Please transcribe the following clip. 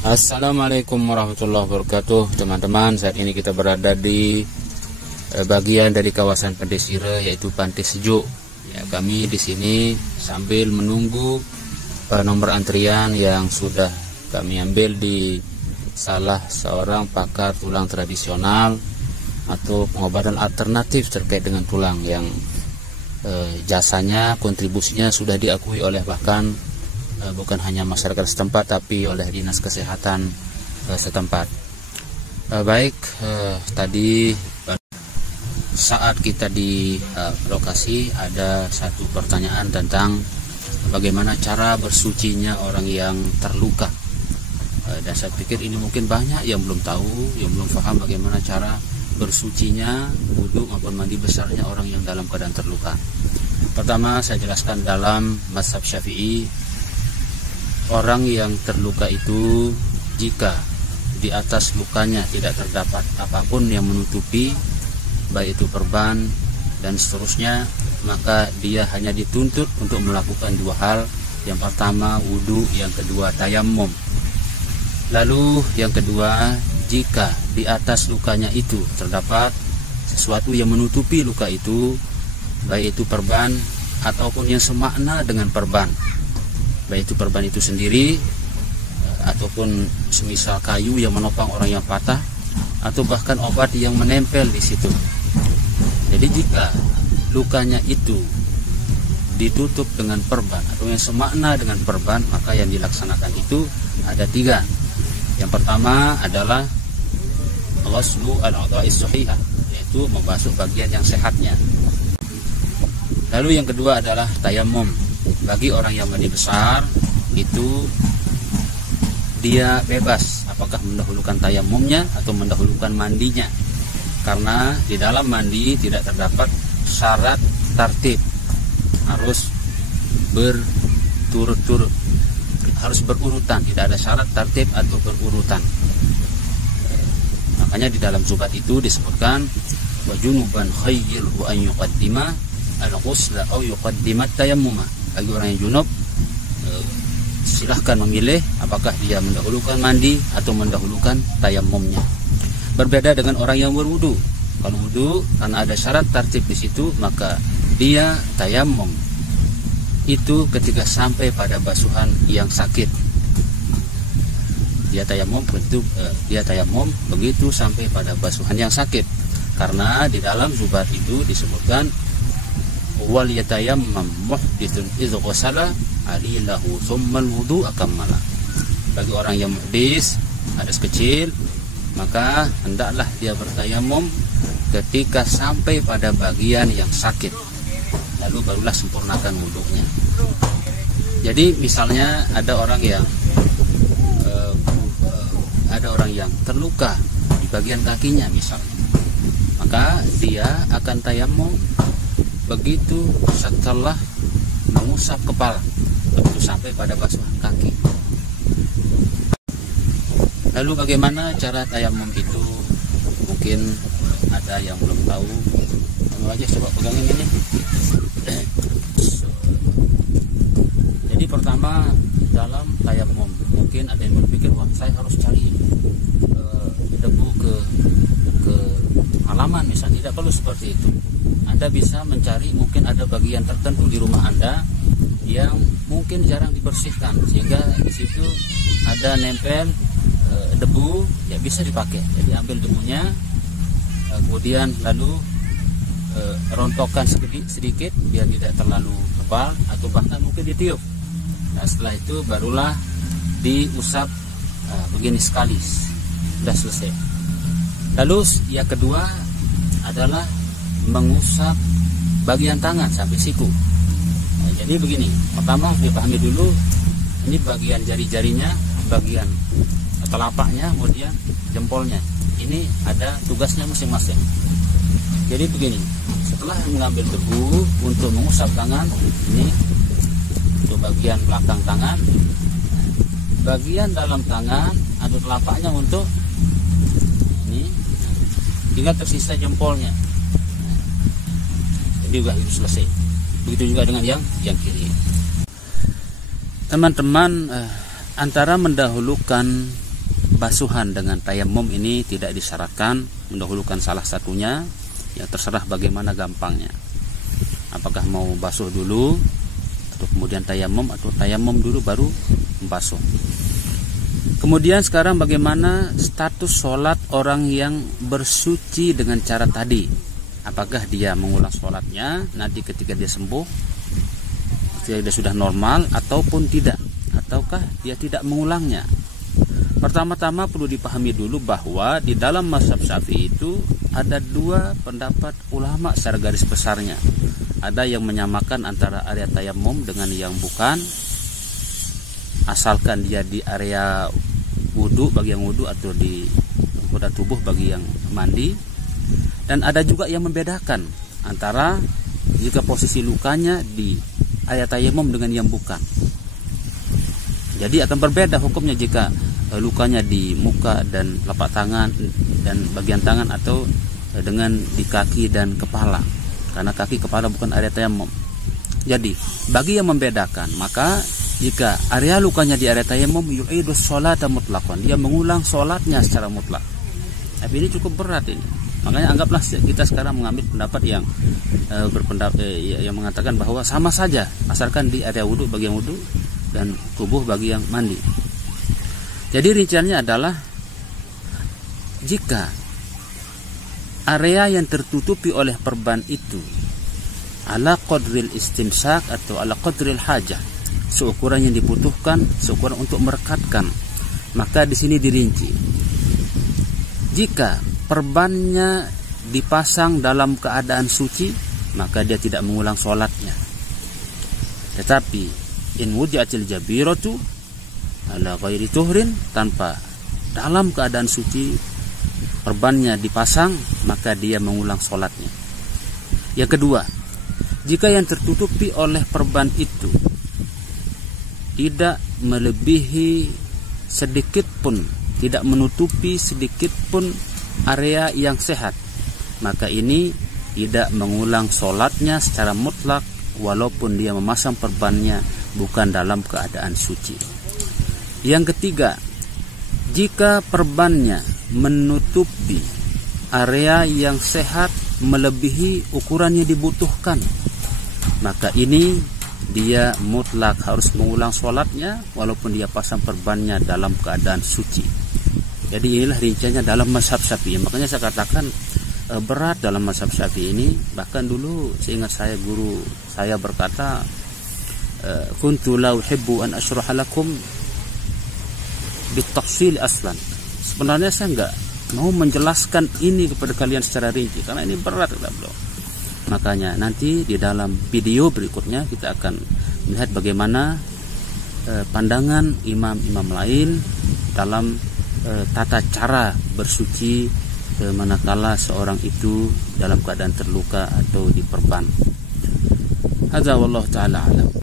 Assalamualaikum warahmatullahi wabarakatuh, teman-teman. Saat ini kita berada di bagian dari kawasan Pantai Sire, yaitu Pantai Sejuk. Ya, kami di sini sambil menunggu nomor antrian yang sudah kami ambil di salah seorang pakar tulang tradisional atau pengobatan alternatif terkait dengan tulang yang jasanya, kontribusinya sudah diakui oleh bahkan bukan hanya masyarakat setempat tapi oleh dinas kesehatan setempat. Tadi saat kita di lokasi ada satu pertanyaan tentang bagaimana cara bersucinya orang yang terluka, dan saya pikir ini mungkin banyak yang belum tahu, yang belum paham bagaimana cara bersucinya wudhu maupun mandi besarnya orang yang dalam keadaan terluka. Pertama, saya jelaskan dalam mazhab Syafi'i, orang yang terluka itu jika di atas lukanya tidak terdapat apapun yang menutupi, baik itu perban dan seterusnya, maka dia hanya dituntut untuk melakukan dua hal. Yang pertama wudhu, yang kedua tayammum. Lalu yang kedua, jika di atas lukanya itu terdapat sesuatu yang menutupi luka itu, baik itu perban ataupun yang semakna dengan perban, baik itu perban itu sendiri ataupun semisal kayu yang menopang orang yang patah atau bahkan obat yang menempel di situ. Jadi jika lukanya itu ditutup dengan perban atau yang semakna dengan perban, maka yang dilaksanakan itu ada tiga. Yang pertama adalah ghuslu al-a'dha'is shahihah, yaitu membasuh bagian yang sehatnya. Lalu yang kedua adalah tayammum. Bagi orang yang mandi besar itu dia bebas apakah mendahulukan tayammumnya atau mendahulukan mandinya, karena di dalam mandi tidak terdapat syarat tartib, harus berturut-turut, harus berurutan, tidak ada syarat tartib atau berurutan. Makanya di dalam zubat itu disebutkan wa junuban khayyiru an yuqaddima al-ghusla aw yuqaddima tayammuma. Bagi orang yang junub, silahkan memilih apakah dia mendahulukan mandi atau mendahulukan tayammumnya. Berbeda dengan orang yang berwudu. Kalau wudu karena ada syarat tartib di situ, maka dia tayammum itu ketika sampai pada basuhan yang sakit. Dia tayammum begitu sampai pada basuhan yang sakit. Karena di dalam zubat itu disebutkan wal yatayammam muhditsun idz ghasala alilahu tsummal wudu akammala. Bagi orang yang muhdis, hadas kecil, maka hendaklah dia bertayamum ketika sampai pada bagian yang sakit, lalu barulah sempurnakan wudunya. Jadi misalnya ada orang yang terluka di bagian kakinya misalnya, maka dia akan tayamum begitu setelah mengusap kepala, begitu sampai pada basuhan kaki. Lalu bagaimana cara tayamum itu? Mungkin ada yang belum tahu. Kamu aja coba pegangin ini. Jadi pertama dalam tayamum, mungkin ada yang berpikir, wah saya harus cari debu ke halaman misalnya. Tidak perlu seperti itu. Anda bisa mencari, mungkin ada bagian tertentu di rumah Anda yang mungkin jarang dibersihkan, sehingga di situ ada nempel debu, ya bisa dipakai. Jadi ambil debunya, kemudian lalu rontokkan sedikit biar tidak terlalu tebal, atau bahkan mungkin ditiup. Nah setelah itu barulah diusap begini sekali, sudah selesai. Lalu yang kedua adalah mengusap bagian tangan sampai siku. Nah, jadi begini, pertama harus dipahami dulu, ini bagian jari-jarinya, bagian telapaknya, kemudian jempolnya. Ini ada tugasnya masing-masing. Jadi begini, setelah mengambil debu untuk mengusap tangan, ini untuk bagian belakang tangan, bagian dalam tangan atau telapaknya untuk ini, tinggal tersisa jempolnya. Jadi juga itu selesai. Begitu juga dengan yang kiri. Teman-teman, antara mendahulukan pembasuhan dengan tayamum ini tidak disyaratkan, mendahulukan salah satunya, ya terserah bagaimana gampangnya. Apakah mau basuh dulu atau kemudian tayamum, atau tayamum dulu baru membasuh. Kemudian sekarang bagaimana status sholat orang yang bersuci dengan cara tadi? Apakah dia mengulang sholatnya nanti ketika dia sembuh, ketika dia sudah normal, ataupun tidak? Ataukah dia tidak mengulangnya? Pertama-tama perlu dipahami dulu bahwa di dalam mazhab Syafi'i itu ada dua pendapat ulama secara garis besarnya. Ada yang menyamakan antara area tayamum dengan yang bukan, asalkan dia di area wudu bagi yang wudu, atau di pada tubuh bagi yang mandi. Dan ada juga yang membedakan antara jika posisi lukanya di area tayamum dengan yang bukan. Jadi akan berbeda hukumnya jika lukanya di muka dan telapak tangan dan bagian tangan, atau dengan di kaki dan kepala, karena kaki kepala bukan area tayamum. Jadi bagi yang membedakan, maka jika area lukanya di area tayamum, yu'idus sholata mutlaqan, dia mengulang sholatnya secara mutlak. Tapi ini cukup berat ini. Makanya anggaplah kita sekarang mengambil pendapat yang yang mengatakan bahwa sama saja, asalkan di area wudu bagi yang wudu dan tubuh bagi yang mandi. Jadi rinciannya adalah jika area yang tertutupi oleh perban itu ala qadril istimsak atau ala qadril hajah, seukuran yang dibutuhkan, seukuran untuk merekatkan, maka di sini dirinci. Jika perbannya dipasang dalam keadaan suci, maka dia tidak mengulang sholatnya. Tetapi in wudi'atil jabiratu ala ghairi tuhrin, tanpa dalam keadaan suci perbannya dipasang, maka dia mengulang sholatnya. Yang kedua, jika yang tertutupi oleh perban itu tidak melebihi sedikit pun, tidak menutupi sedikit pun area yang sehat, maka ini tidak mengulang sholatnya secara mutlak, walaupun dia memasang perbannya bukan dalam keadaan suci. Yang ketiga, jika perbannya menutupi area yang sehat melebihi ukuran yang dibutuhkan, maka ini dia mutlak harus mengulang sholatnya walaupun dia pasang perbannya dalam keadaan suci. Jadi inilah rinciannya dalam mazhab Syafi'i. Makanya saya katakan berat dalam mazhab Syafi'i ini. Bahkan dulu seingat saya guru saya berkata, kuntu la uhibbu an ashraha lakum bitafsil aslan. Sebenarnya saya enggak mau menjelaskan ini kepada kalian secara rinci karena ini berat, kata beliau. Makanya nanti di dalam video berikutnya kita akan melihat bagaimana pandangan imam-imam lain dalam tata cara bersuci manakala seorang itu dalam keadaan terluka atau diperban. Hadza wallahu taala alam.